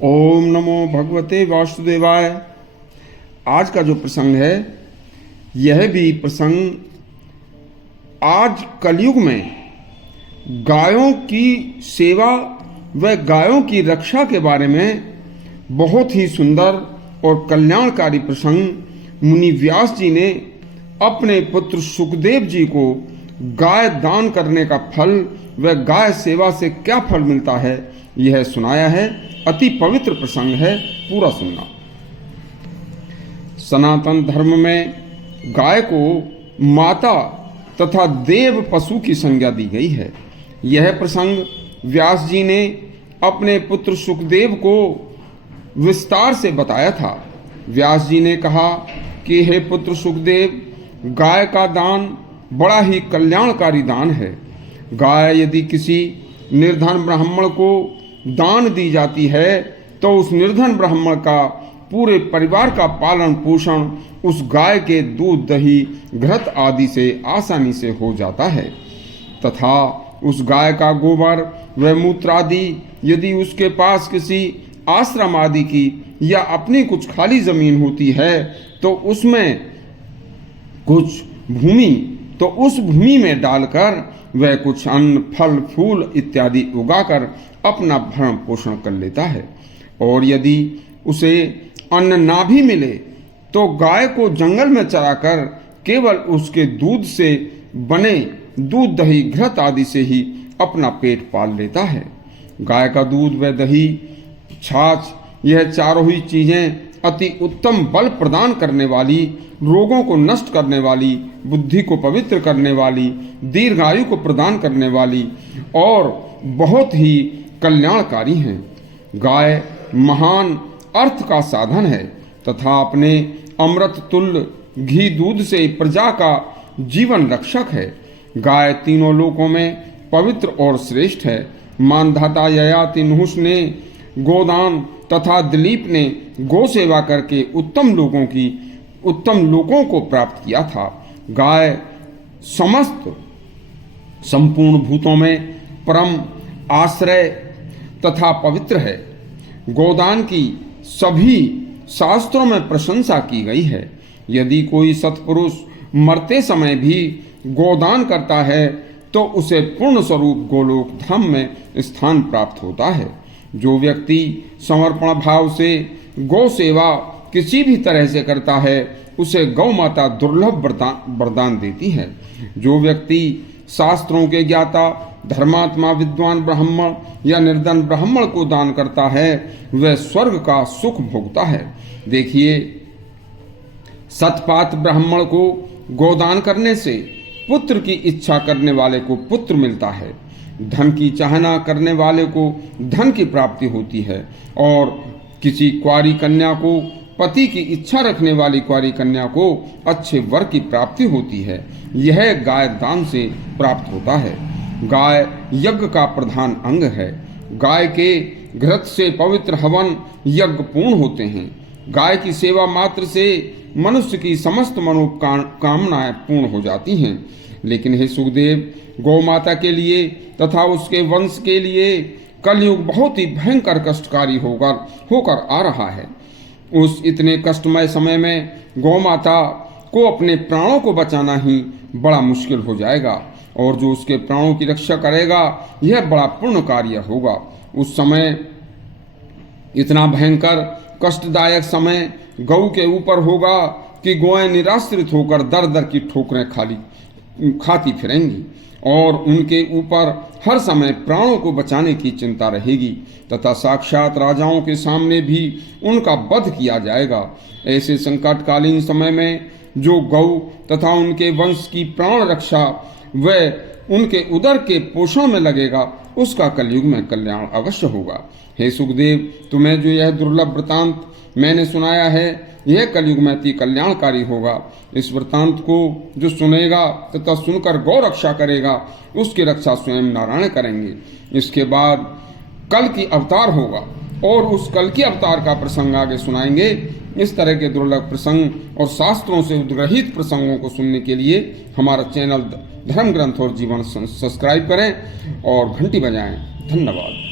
ओम नमो भगवते वासुदेवाय। आज का जो प्रसंग है, यह भी प्रसंग आज कलयुग में गायों की सेवा व गायों की रक्षा के बारे में बहुत ही सुंदर और कल्याणकारी प्रसंग मुनि व्यास जी ने अपने पुत्र सुखदेव जी को गाय दान करने का फल व गाय सेवा से क्या फल मिलता है, यह सुनाया है। अति पवित्र प्रसंग है, पूरा सुनना। सनातन धर्म में गाय को माता तथा देव पशु की संज्ञा दी गई है। यह प्रसंग व्यास जी ने अपने पुत्र सुखदेव को विस्तार से बताया था। व्यास जी ने कहा कि हे पुत्र सुखदेव, गाय का दान बड़ा ही कल्याणकारी दान है। गाय यदि किसी निर्धन ब्राह्मण को दान दी जाती है तो उस निर्धन ब्राह्मण का पूरे परिवार का पालन पोषण उस गाय के दूध, दही, घृत आदि से आसानी से हो जाता है तथा उस गाय का गोबर व मूत्र आदि यदि उसके पास किसी आश्रम आदि की या अपनी कुछ खाली जमीन होती है तो उसमें कुछ भूमि, तो उस भूमि में डालकर वह कुछ अन्न, फल, फूल इत्यादि उगाकर अपना भरण पोषण कर लेता है। और यदि उसे अन्न ना भी मिले तो गाय को जंगल में चराकर केवल उसके दूध से बने दूध, दही, घृत आदि से ही अपना पेट पाल लेता है। गाय का दूध व दही, छाछ, यह चारों ही चीजें अति उत्तम बल प्रदान करने वाली, रोगों को नष्ट करने वाली, बुद्धि को पवित्र करने वाली, दीर्घायु को प्रदान करने वाली और बहुत ही कल्याणकारी हैं। गाय महान अर्थ का साधन है तथा अपने अमृत तुल्य घी दूध से प्रजा का जीवन रक्षक है। गाय तीनों लोकों में पवित्र और श्रेष्ठ है। मानधाता ययाति नुहुस ने गोदान तथा दिलीप ने गौ सेवा करके उत्तम लोगों को प्राप्त किया था। गाय समस्त संपूर्ण भूतों में परम आश्रय तथा पवित्र है। गोदान की सभी शास्त्रों में प्रशंसा की गई है। यदि कोई सत्पुरुष मरते समय भी गोदान करता है तो उसे पूर्ण स्वरूप गोलोक धाम में स्थान प्राप्त होता है। जो व्यक्ति समर्पण भाव से गौ सेवा किसी भी तरह से करता है उसे गौ माता दुर्लभ वरदान देती है। जो व्यक्ति शास्त्रों के ज्ञाता, धर्मात्मा, विद्वान ब्राह्मण या निर्धन ब्राह्मण को दान करता है वह स्वर्ग का सुख भोगता है। देखिए, सतपात ब्राह्मण को गोदान करने से पुत्र की इच्छा करने वाले को पुत्र मिलता है, धन की चाहना करने वाले को धन की प्राप्ति होती है और किसी कुंवारी कन्या को, पति की इच्छा रखने वाली कुंवारी कन्या को अच्छे वर की प्राप्ति होती है। यह गाय दान से प्राप्त होता है। गाय यज्ञ का प्रधान अंग है। गाय के घृत से पवित्र हवन यज्ञ पूर्ण होते हैं। गाय की सेवा मात्र से मनुष्य की समस्त मनोकामनाएं पूर्ण हो जाती हैं। लेकिन हे सुखदेव, गौ माता के लिए तथा उसके वंश के लिए कलयुग बहुत ही भयंकर कष्टकारी होकर आ रहा है। उस इतने कष्टमय समय में गौ माता को अपने प्राणों को बचाना ही बड़ा मुश्किल हो जाएगा और जो उसके प्राणों की रक्षा करेगा यह बड़ा पुण्य कार्य होगा। उस समय इतना भयंकर कष्टदायक समय गौ के ऊपर होगा कि गौएं निराश्रित होकर दर दर की ठोकरें खाती फिरेंगी और उनके ऊपर हर समय प्राणों को बचाने की चिंता रहेगी तथा साक्षात राजाओं के सामने भी उनका वध किया जाएगा। ऐसे संकटकालीन समय में जो गौ तथा उनके वंश की प्राण रक्षा व उनके उदर के पोषण में लगेगा उसका कलयुग में कल्याण अवश्य होगा। हे सुखदेव, तुम्हें जो यह दुर्लभ वृतांत मैंने सुनाया है यह कलयुग में अति कल्याणकारी होगा। इस वृतांत को जो सुनेगा तथा सुनकर गौ रक्षा करेगा उसकी रक्षा स्वयं नारायण करेंगे। इसके बाद कल की अवतार होगा और उस कल की अवतार का प्रसंग आगे सुनाएंगे। इस तरह के दुर्लभ प्रसंग और शास्त्रों से उद्ग्रहित प्रसंगों को सुनने के लिए हमारा चैनल धर्म ग्रंथ और जीवन सब्सक्राइब करें और घंटी बजाएं। धन्यवाद।